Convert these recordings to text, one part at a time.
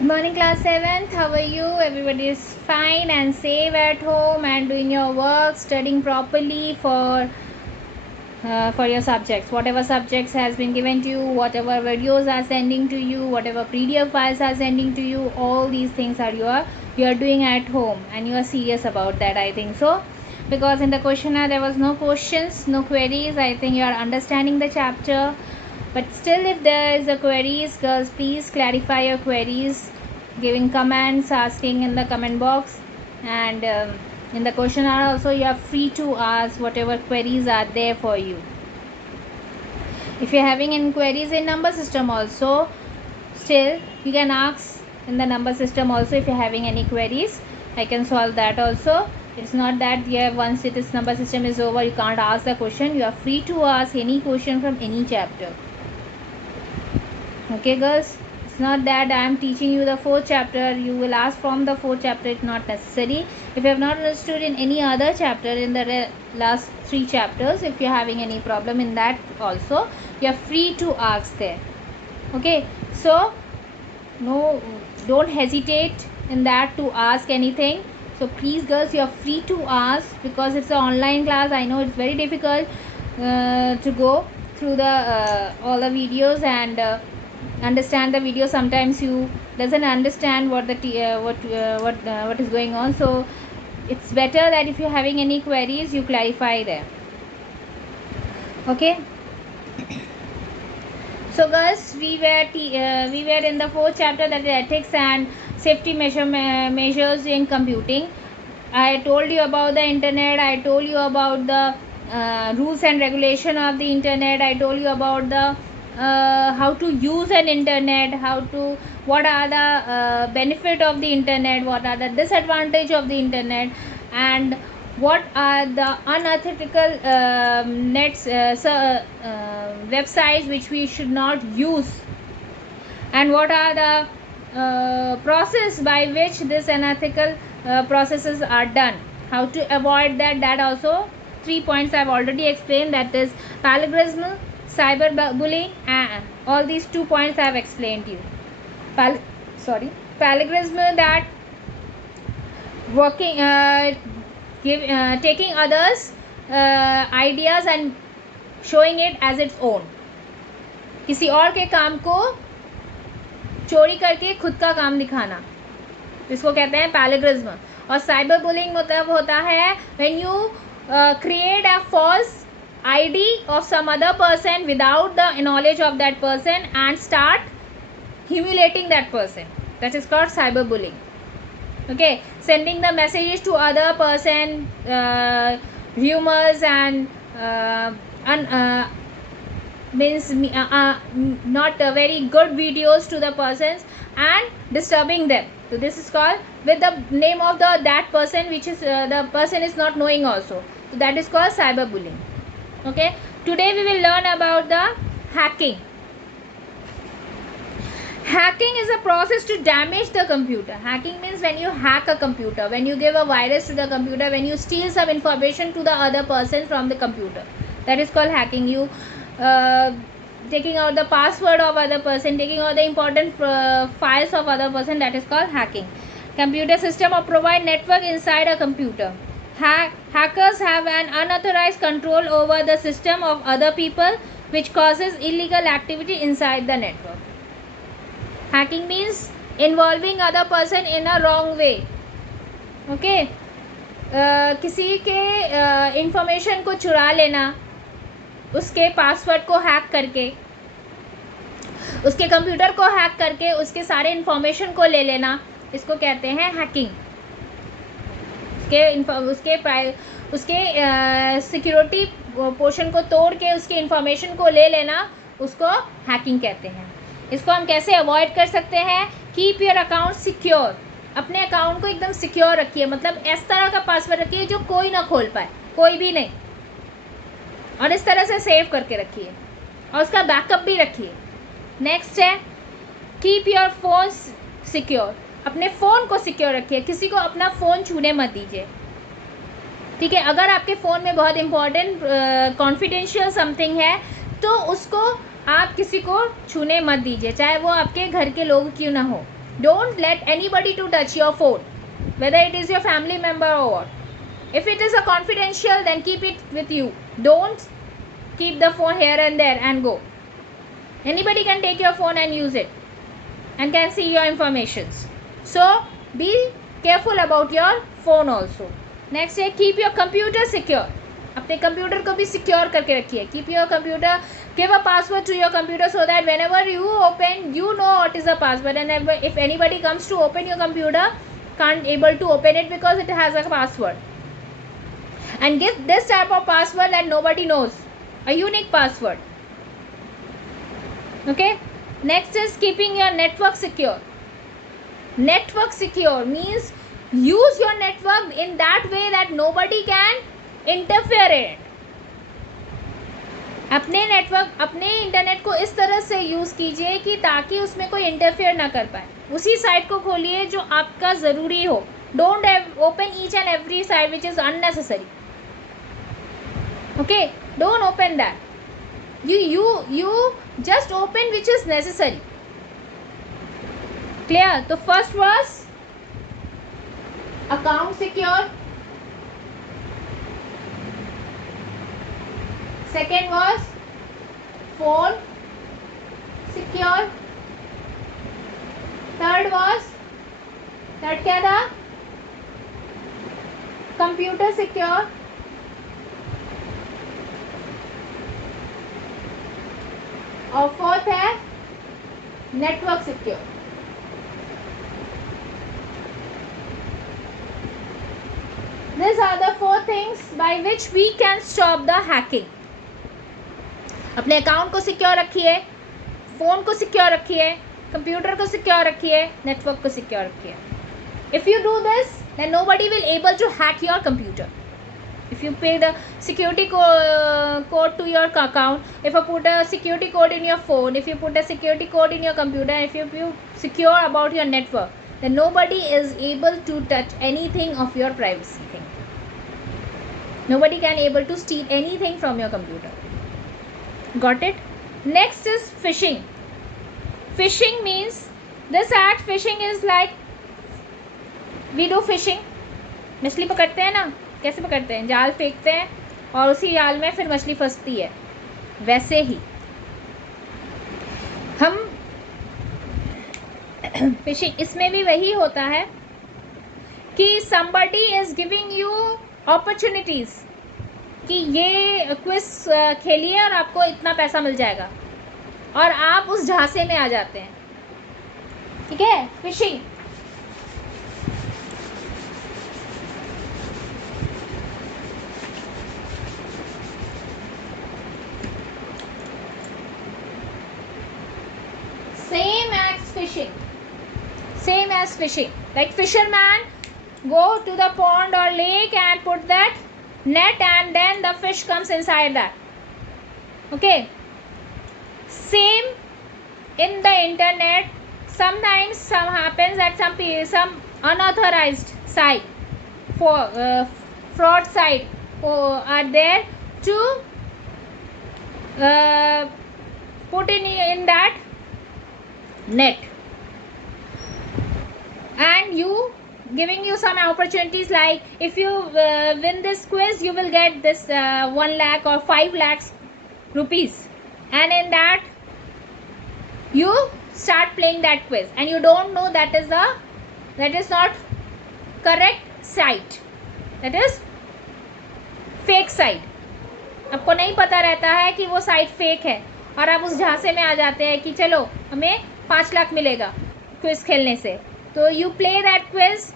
Good morning, class 7th. How are you? Everybody is fine and safe at home and doing your work, studying properly for your subjects. Whatever subjects has been given to you, whatever videos are sending to you, whatever PDF files are sending to you, all these things are you are doing at home, and you are serious about that. I think so, because in the questionnaire there was no questions, no queries. I think you are understanding the chapter. But still, if there is a queries, girls, please clarify your queries, giving comments, asking in the comment box, and in the questionnaire also you are free to ask whatever queries are there for you. If you're having any queries in number system also, still you can ask in the number system also. If you're having any queries, I can solve that also. It's not that once this number system is over you can't ask the question. You are free to ask any question from any chapter. Okay girls, it's not that I am teaching you the 4th chapter, you will ask from the 4th chapter. It's not necessary. If you have not understood in any other chapter in the last 3 chapters, if you are having any problem in that also, you are free to ask there. Okay, so no, don't hesitate in that to ask anything. So please girls, you are free to ask, because it's an online class. I know it's very difficult to go through the all the videos and understand the video. Sometimes you doesn't understand what the what is going on. So it's better that if you're having any queries, you clarify there. Okay, so girls, we were in the 4th chapter, that is ethics and safety measures in computing. I told you about the internet. I told you about the rules and regulation of the internet. I told you about the how to use an internet, what are the benefit of the internet, what are the disadvantage of the internet, and what are the unethical websites which we should not use, and what are the process by which this unethical processes are done, how to avoid that also 3 points I've already explained. That is plagiarism, cyberbullying, and all these 2 points I've explained to you. Plagiarism, that working taking others ideas and showing it as its own. किसी और के काम को चोरी करके खुद का काम दिखाना, इसको कहते हैं पैलेग्रिज्म. और साइबर बुलिंग मतलब होता है when you create a false ID of some other person without the knowledge of that person and start humiliating that person. That is called cyberbullying. Okay, sending the messages to other person, rumors and means not very good videos to the persons and disturbing them. So this is called with the name of that person, which is the person is not knowing also. So that is called cyberbullying. Okay, today we will learn about the hacking. Hacking is a process to damage the computer. Hacking means when you hack a computer, when you give a virus to the computer, when you steal some information to the other person from the computer. That is called hacking. You taking out the password of other person, taking out the important files of other person. That is called hacking. Computer system or provide network inside a computer. Hackers have an unauthorized control over the system of other people, which causes illegal activity inside the network. Hacking means involving other person in a wrong way. Okay, किसी के information को चुरा लेना, उसके password को hack करके, उसके computer को हैक करके उसके सारे इंफॉर्मेशन को ले लेना, इसको कहते हैं हैकिंग. उसके सिक्योरिटी पोर्शन को तोड़ के उसके इंफॉर्मेशन को ले लेना, उसको हैकिंग कहते हैं. इसको हम कैसे अवॉइड कर सकते हैं? Keep your account secure. अपने अकाउंट को एकदम सिक्योर रखिए, मतलब इस तरह का पासवर्ड रखिए जो कोई ना खोल पाए, कोई भी नहीं, और इस तरह से सेव करके रखिए और उसका बैकअप भी रखिए. नेक्स्ट है कीप योर फोन सिक्योर. अपने फ़ोन को सिक्योर रखिए, किसी को अपना फ़ोन छूने मत दीजिए. ठीक है, अगर आपके फ़ोन में बहुत इंपॉर्टेंट कॉन्फिडेंशियल समथिंग है तो उसको आप किसी को छूने मत दीजिए, चाहे वो आपके घर के लोग क्यों ना हो. Don't let anybody to touch your phone, whether it is your family member or what. If it is a confidential, then keep it with you. Don't keep the phone here and there and go. Anybody can take your phone and use it and can see your informations. So be careful about your phone also. Next है, keep your computer secure. अपने computer को भी secure करके रखिए. Keep your computer, give a password to your computer so that whenever you open, you know what is the password, and if anybody comes to open your computer, can't able to open it because it has a password. And give this type of password that nobody knows, a unique password. Okay. Next is keeping your network secure. Network secure means use your network in that way that nobody can interfere in it. अपने network, अपने internet को इस तरह से use कीजिए कि ताकि उसमें कोई इंटरफेयर ना कर पाए. उसी साइट को खोलिए जो आपका ज़रूरी हो. Don't open each and every site which is unnecessary. Okay, don't open that. you just open which is necessary. Clear? So first was account secure, second was phone secure, third क्या था? Computer secure, और fourth है network secure. These are the 4 things by which we can stop the hacking. अपने account को secure रखिए, phone को secure रखिए, computer को सिक्योर रखिए, नेटवर्क को सिक्योर रखिए. If you do this, then nobody will able to hack your computer. If you pay the security code to your account, if you put a security code in your phone, if you put a security code in your computer, if you secure about your network, then nobody is able to touch anything of your privacy thing. Nobody can able to steal anything from your computer. Got it? Next is phishing. Phishing means this act. Phishing is like we do fishing. मछली पकड़ते हैं ना, कैसे पकड़ते हैं? जाल फेंकते हैं और उसी जाल में फिर मछली फंसती है. वैसे ही हम फिशिंग, इसमें भी वही होता है कि somebody is giving you opportunities कि ये क्विज खेलिए और आपको इतना पैसा मिल जाएगा, और आप उस झांसे में आ जाते हैं. ठीक है? Fishing. Same as fishing. Like fisherman go to the pond or lake and put that net, and then the fish comes inside that. Okay. Same in the internet. Sometimes some happens that some unauthorized site for fraud site are there to put in that net, and you giving you some opportunities like if you win this quiz you will get this 1 lakh or 5 lakhs rupees, and in that you start playing that quiz and you don't know that is not correct site, that is fake site. आपको नहीं पता रहता है कि वो site fake है और आप उस झांसे में आ जाते हैं कि चलो हमें 5 लाख मिलेगा क्विज खेलने से. तो you play that quiz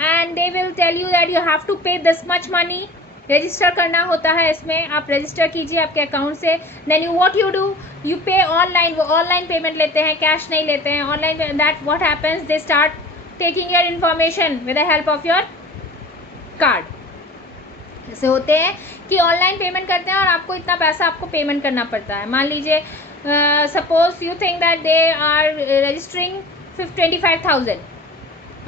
and they will tell you that you have to pay this much money. Register करना होता है इसमें, आप रजिस्टर कीजिए आपके अकाउंट से. Then you what you do, you pay online. वो ऑनलाइन पेमेंट लेते हैं, कैश नहीं लेते हैं. Online that what happens, they start taking your information with the help of your card. जैसे होते हैं कि ऑनलाइन पेमेंट करते हैं और आपको इतना पैसा आपको पेमेंट करना पड़ता है. मान लीजिए suppose you think that they are registering 25,000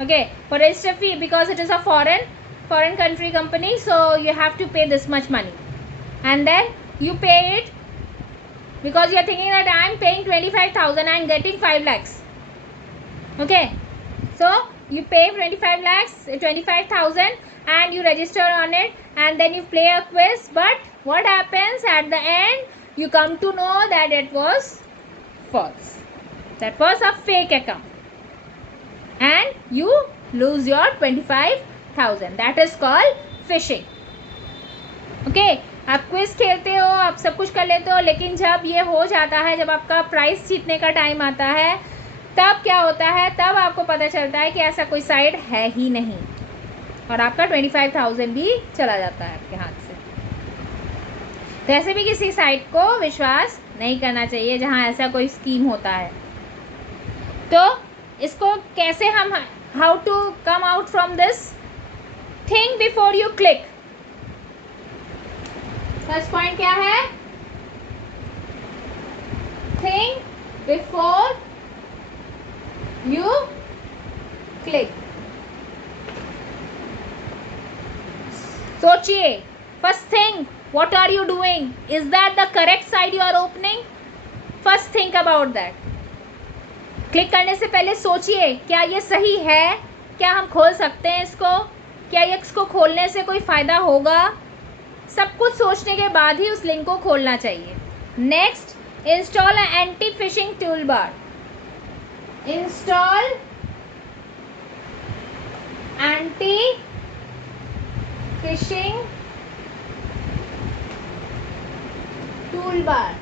okay for register fee because it is a foreign country company, so you have to pay this much money, and then you pay it because you are thinking that I am paying 25,000, I am getting 5 lakhs. Okay, So you pay 25,000 and you register on it, and then you play a quiz. But what happens at the end? You come to know that it was false. That was a fake account, and you lose your 25,000. That is called phishing. Okay, आप quiz खेलते हो, आप सब कुछ कर लेते हो, लेकिन जब ये हो जाता है, जब आपका प्राइस जीतने का टाइम आता है, तब क्या होता है? तब आपको पता चलता है कि ऐसा कोई साइट है ही नहीं, और आपका 25,000 भी चला जाता है आपके हाथ से। तो ऐसे भी किसी साइट को विश्वास नहीं करना चाहिए जहाँ ऐसा कोई स्कीम होता है। तो इसको कैसे हम, how to come out from this? Think before you click. First point क्या है? Think before you click. सोचिए, first think, what are you doing? Is that the correct site you are opening? First think about that. Click करने से पहले सोचिए, क्या ये सही है? क्या हम खोल सकते हैं इसको? क्या ये इसको खोलने से कोई फ़ायदा होगा? सब कुछ सोचने के बाद ही उस लिंक को खोलना चाहिए। Next, install anti phishing tool bar. Install anti phishing tool bar.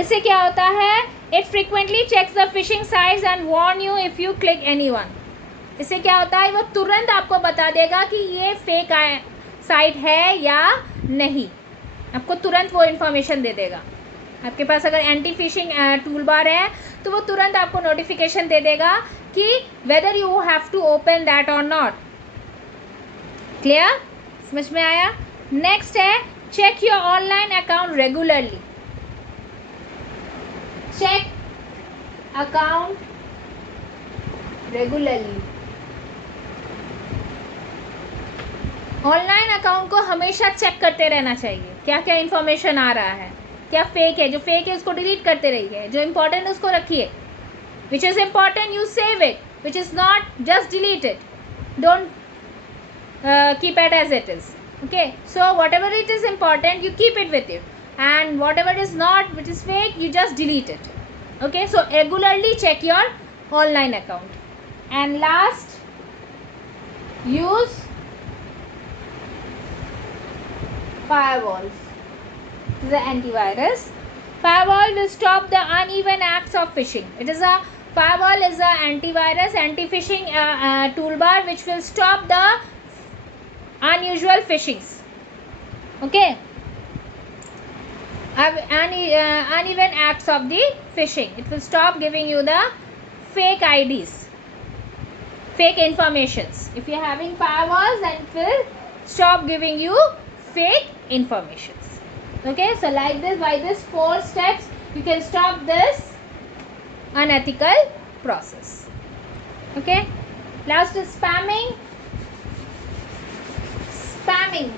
इससे क्या होता है? It frequently checks the phishing sites and warn you if you click anyone. इससे क्या होता है? वो तुरंत आपको बता देगा कि ये फेक साइट है या नहीं, आपको तुरंत वो इन्फॉर्मेशन दे देगा। आपके पास अगर एंटी फिशिंग टूल बार है तो वो तुरंत आपको नोटिफिकेशन दे देगा कि whether you have to open that और नॉट। क्लियर? समझ में आया? नेक्स्ट है, check your online account regularly. Check account regularly. Online account को हमेशा चेक करते रहना चाहिए, क्या क्या इन्फॉर्मेशन आ रहा है, क्या फेक है। जो फेक है उसको डिलीट करते रहिए, जो इम्पोर्टेंट है उसको रखिए। Which is important you save it, which is not just delete it, don't keep it as it is. Okay, so whatever it is important you keep it with you, and whatever is not, which is fake, you just delete it. Okay, so regularly check your online account. And last, use firewalls. This is the antivirus. Firewall will stop the uneven acts of phishing. Firewall is a antivirus, anti-phishing toolbar which will stop the unusual phishings. Okay, uneven acts of the phishing. It will stop giving you the fake IDs, fake informations. If you are having firewalls, then it will stop giving you fake informations. Okay, so like this, by this 4 steps you can stop this unethical process. Okay, last is spamming. Spamming.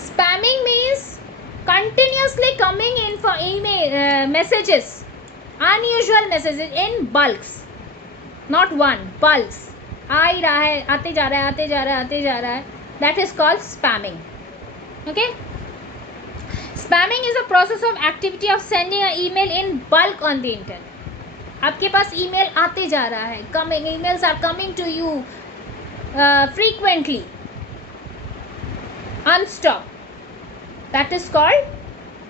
Spamming means continuously coming in for email messages, unusual messages in bulks, not one, bulks. आ ही रहा है, आते जा रहा है, आते जा रहा है, आते जा रहा है. That is called spamming. Okay. Spamming is a process of activity of sending an email in bulk on the internet. आपके पास email आते जा रहा है, coming emails are coming to you frequently, unstopped. That is called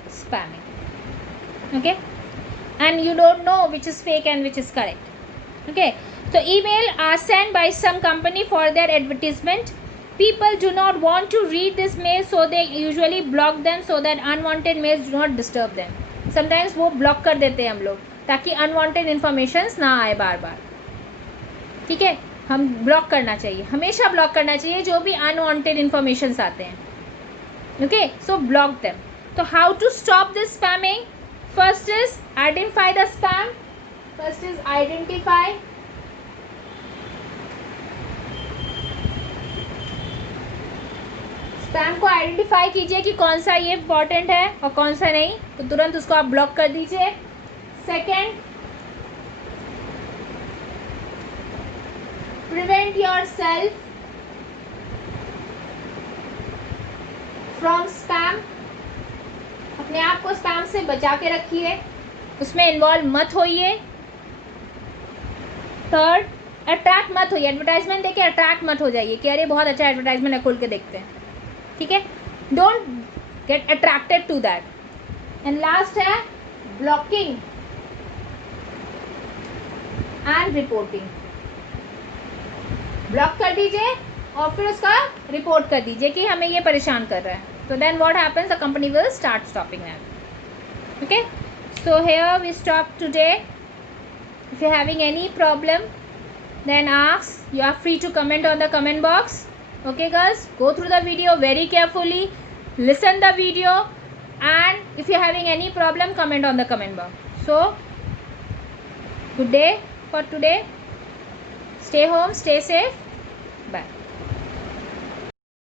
spamming. Okay, and you don't know which is fake and which is correct. Okay, so email are sent by some company for their advertisement. People do not want to read this mail, so they usually block them so that unwanted mails do not disturb them. Sometimes वो block कर देते हैं हम लोग, ताकि unwanted informations ना आए बार बार. ठीक है, हम block करना चाहिए, हमेशा block करना चाहिए जो भी unwanted informations आते हैं. Okay, so block them. So how to stop this spamming? First is identify the spam. First is identify spam को आइडेंटिफाई कीजिए कि कौन सा ये इम्पॉर्टेंट है और कौन सा नहीं, तो तुरंत उसको आप ब्लॉक कर दीजिए. Second, prevent your self from spam. अपने आप को स्पैम से बचा के रखिए, उसमें इन्वॉल्व मत होइए. थर्ड, अट्रैक्ट मत होइए. एडवर्टाइजमेंट देके अट्रैक्ट मत हो जाइए कि अरे बहुत अच्छा एडवर्टाइजमेंट है, खोल के देखते हैं. ठीक है, don't get attracted to that. And last है ब्लॉकिंग एंड रिपोर्टिंग. ब्लॉक कर दीजिए और फिर उसका रिपोर्ट कर दीजिए कि हमें ये परेशान कर रहा है. So then what happens, the company will start stopping them. Okay, so here we stop today. If you're having any problem, then ask. You are free to comment on the comment box. Okay guys, go through the video very carefully, listen the video, and if you're having any problem, comment on the comment box. So good day for today. Stay home, stay safe. Bye.